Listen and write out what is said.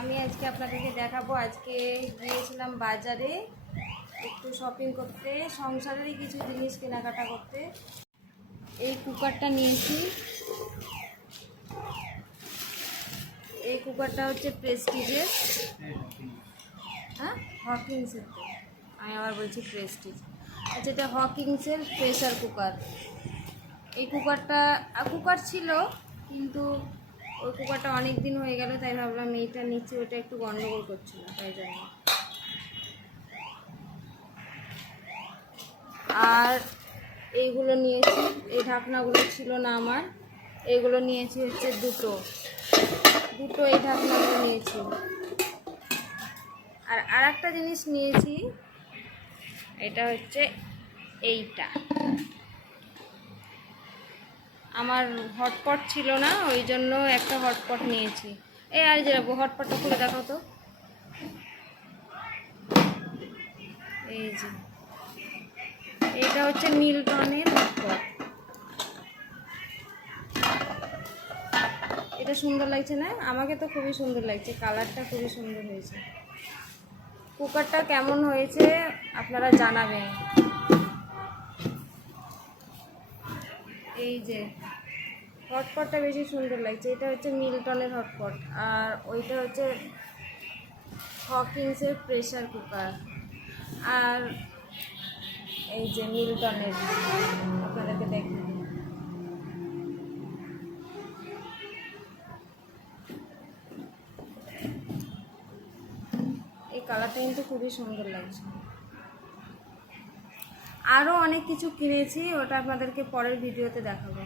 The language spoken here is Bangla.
আমি আজকে আপনাদেরকে দেখাবো। আজকে গিয়েছিলাম বাজারে একটু শপিং করতে, সংসারেরই কিছু জিনিস কেনাকাটা করতে। এই কুকারটা নিয়েছি। এই কুকারটা হচ্ছে প্রেস্টিজের, হ্যাঁ হকিংসের। তো আমি আবার বলছি প্রেস্টিজ। আচ্ছা, এটা হকিংসের প্রেসার কুকার। এই কুকার ছিল, কিন্তু ওই কুকারটা অনেক দিন হয়ে গেল, তাই ভাবলাম এইটা নিচ্ছি। ওটা একটু গন্ডগোল করছিল, তাই জন্য। আর এইগুলো নিয়েছি, এই ঢাকনাগুলো ছিল না আমার, এইগুলো নিয়েছি হচ্ছে দুটো এই ঢাকনাগুলো নিয়েছি। আর একটা জিনিস নিয়েছি, এটা হচ্ছে এইটা। আমার হটপট ছিল না, ওই জন্য একটা হটপট নিয়েছি। এই আর যে হটপটটা খুলে দেখো তো, এই যে এইটা হচ্ছে মিল্টনের হটপট। এটা সুন্দর লাগছে না? আমাকে তো খুবই সুন্দর লাগছে, কালারটা খুবই সুন্দর হয়েছে। কুকারটা কেমন হয়েছে আপনারা জানাবেন। এই যে হটপটটা বেশি সুন্দর লাগছে। এটা হচ্ছে মিল্টনের হটপট, আর ওইটা হচ্ছে হকিংসের প্রেসার কুকার। আর এই যে মিল্টনের, আপনাদেরকে দেখুন। এই কালারটা কিন্তু খুবই সুন্দর লাগছে। আরও অনেক কিছু কিনেছি, ওটা আপনাদেরকে পরের ভিডিওতে দেখাবো।